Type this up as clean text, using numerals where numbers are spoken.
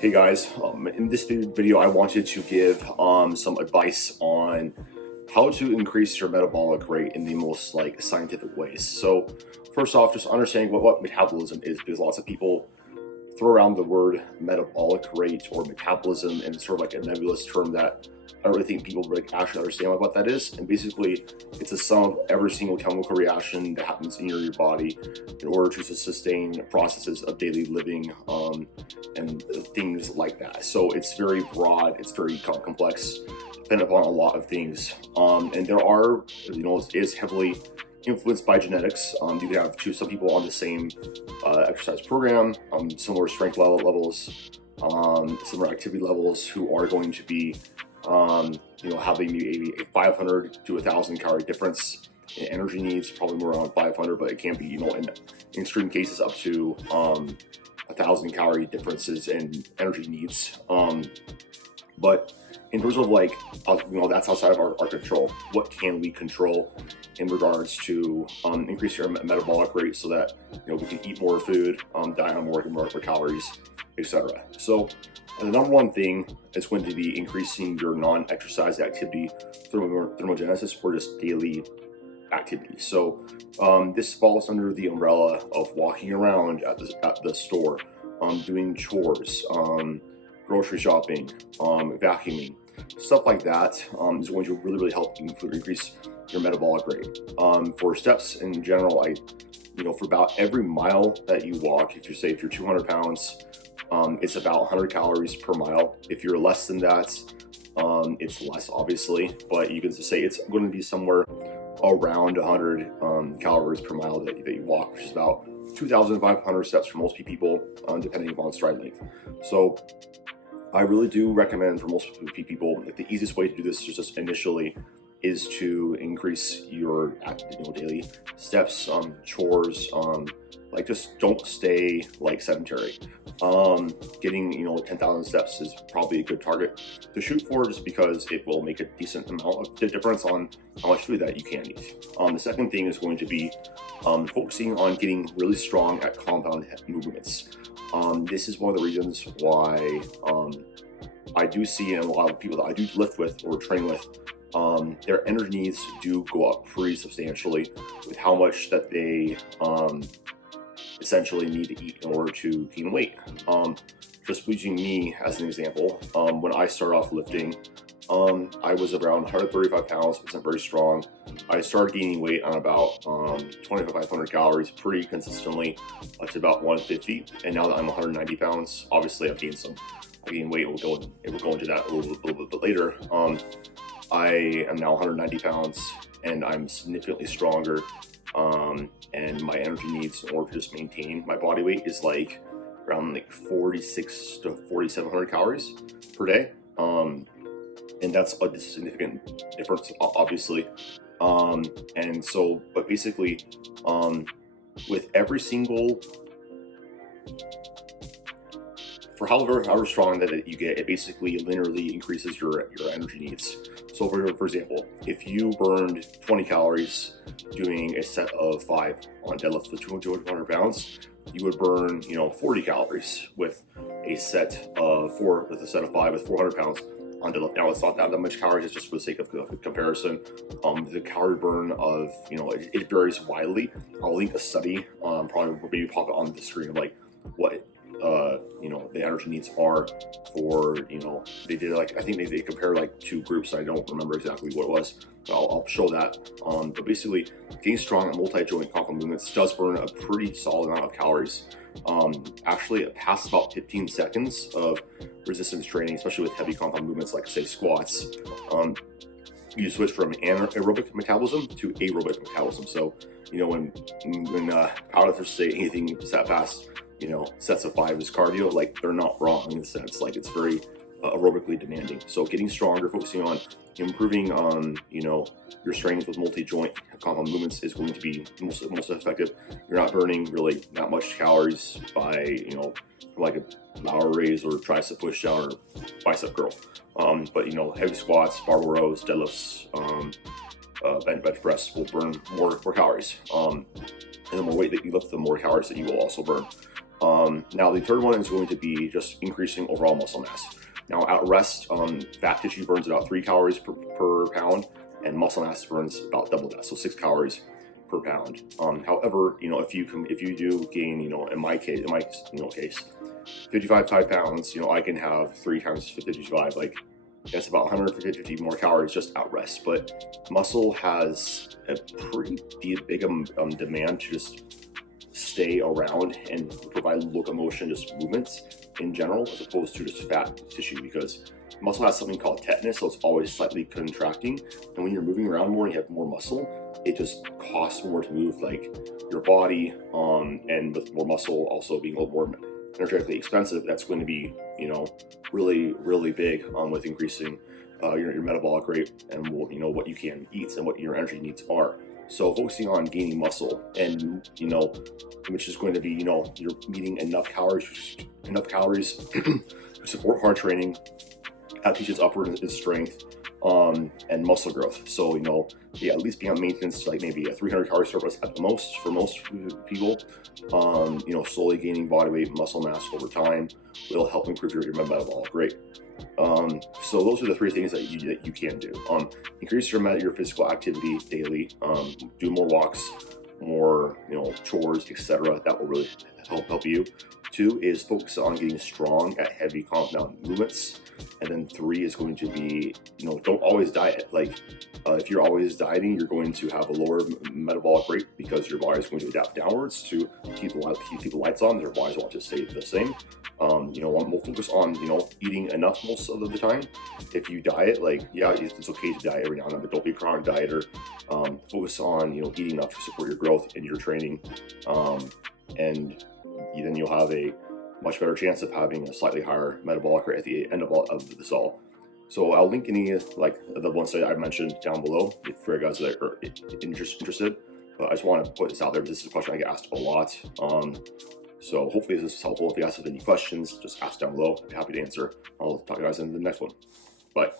Hey guys, in this video I wanted to give some advice on how to increase your metabolic rate in the most scientific ways. So first off, just understanding what metabolism is, because lots of people throw around the word metabolic rate or metabolism, and it's sort of like a nebulous term that I don't really think people really actually understand what that is. And basically, it's a sum of every single chemical reaction that happens in your body in order to sustain processes of daily living and things like that. So it's very broad, it's very complex, depending upon a lot of things. And there are, it is heavily influenced by genetics. You can have some people on the same exercise program, similar strength levels, similar activity levels, who are going to be having maybe a 500 to 1,000 calorie difference in energy needs, probably more around 500, but it can be, in extreme cases, up to 1,000 calorie differences in energy needs. But in terms of that's outside of our control. What can we control in regards to increase your metabolic rate so that we can eat more food, die on more calories, etc. So the number one thing is going to be increasing your non-exercise activity thermogenesis, or just daily activity. So this falls under the umbrella of walking around at the store, doing chores, grocery shopping, vacuuming, stuff like that is going to really help increase your metabolic rate. For steps in general, for about every mile that you walk, if you're 200 pounds, it's about 100 calories per mile. If you're less than that, it's less, obviously, but you can say it's going to be somewhere around 100 calories per mile that you walk, which is about 2,500 steps for most people, depending upon stride length. So I really do recommend for most people that the easiest way to do this just initially is to increase your daily steps, chores, just don't stay sedentary. Getting 10,000 steps is probably a good target to shoot for, just because it will make a decent amount of difference on how much food that you can eat. The second thing is going to be focusing on getting really strong at compound movements. This is one of the reasons why I do see in a lot of people that I do lift with or train with, their energy needs do go up pretty substantially with how much that they essentially need to eat in order to gain weight. Just using me as an example, when I started off lifting, I was around 135 pounds, wasn't very strong. I started gaining weight on about 2,500 calories pretty consistently, up to about 150. And now that I'm 190 pounds, obviously I've gained weight. We'll go into that a little bit later. I am now 190 pounds, and I'm significantly stronger. And my energy needs in order to just maintain my body weight is around 46 to 4,700 calories per day. And that's a significant difference, obviously. And so, but basically, with every single, for however strong that you get, it basically linearly increases your energy needs. So for example, if you burned 20 calories doing a set of 5 on deadlift with 200 pounds, you would burn 40 calories with a set of 5 with 400 pounds on deadlift. Now it's not that much calories, it's just for the sake of comparison. The calorie burn of it varies widely. I'll link a study, probably maybe pop it on the screen, of what the energy needs are for, they did I think they compared 2 groups. I don't remember exactly what it was, but I'll show that. But basically, getting strong at multi-joint compound movements does burn a pretty solid amount of calories. Actually, past about 15 seconds of resistance training, especially with heavy compound movements like, say, squats, you switch from anaerobic metabolism to aerobic metabolism. So when powerlifters say anything that fast, sets of 5 is cardio, they're not wrong in the sense, it's very aerobically demanding. So getting stronger, focusing on improving your strength with multi-joint compound movements is going to be most effective. You're not burning really that much calories by a lateral raise or tricep push down or bicep curl, but heavy squats, barbell rows, deadlifts, bench press will burn more calories, and the more weight that you lift, the more calories that you will also burn. Now the third one is going to be just increasing overall muscle mass. Now at rest, fat tissue burns about 3 calories per pound, and muscle mass burns about double that, so 6 calories per pound. However, if you do gain, in my case, case, 55 pounds, I can have 3 times 55, like that's about 150 more calories just at rest. But muscle has a pretty big demand to just stay around and provide locomotion, just movements in general, as opposed to just fat tissue, because muscle has something called tetanus, so it's always slightly contracting. And when you're moving around more and you have more muscle, it just costs more to move, like your body, and with more muscle also being a little more energetically expensive, that's going to be, really, really big with increasing your metabolic rate and what you can eat and what your energy needs are. So focusing on gaining muscle, and which is going to be, you're eating enough calories to support hard training, that teaches upward in strength, and muscle growth. So at least be on maintenance to like maybe a 300 calorie surplus at the most for most people. Slowly gaining body weight, muscle mass over time will help improve your metabolic rate. So those are the 3 things that you can do. Increase your physical activity daily. Do more walks, more chores, etc. That will really help you. 2 is focus on getting strong at heavy compound movements. And then 3 is going to be, don't always diet. Like if you're always dieting, you're going to have a lower metabolic rate because your body is going to adapt downwards to keep the lights on. Their bodies want to stay the same. We'll focus on, eating enough most of the time. If you diet, it's okay to diet every now and then, but don't be a chronic dieter. Focus on, eating enough to support your growth and your training. And then you'll have a much better chance of having a slightly higher metabolic rate at the end of this all. So I'll link any the ones that I mentioned down below for you guys that are interested. But I just want to put this out there because this is a question I get asked a lot. So hopefully this is helpful. If you guys have any questions, just ask down below. I'd be happy to answer. I'll talk to you guys in the next one. Bye.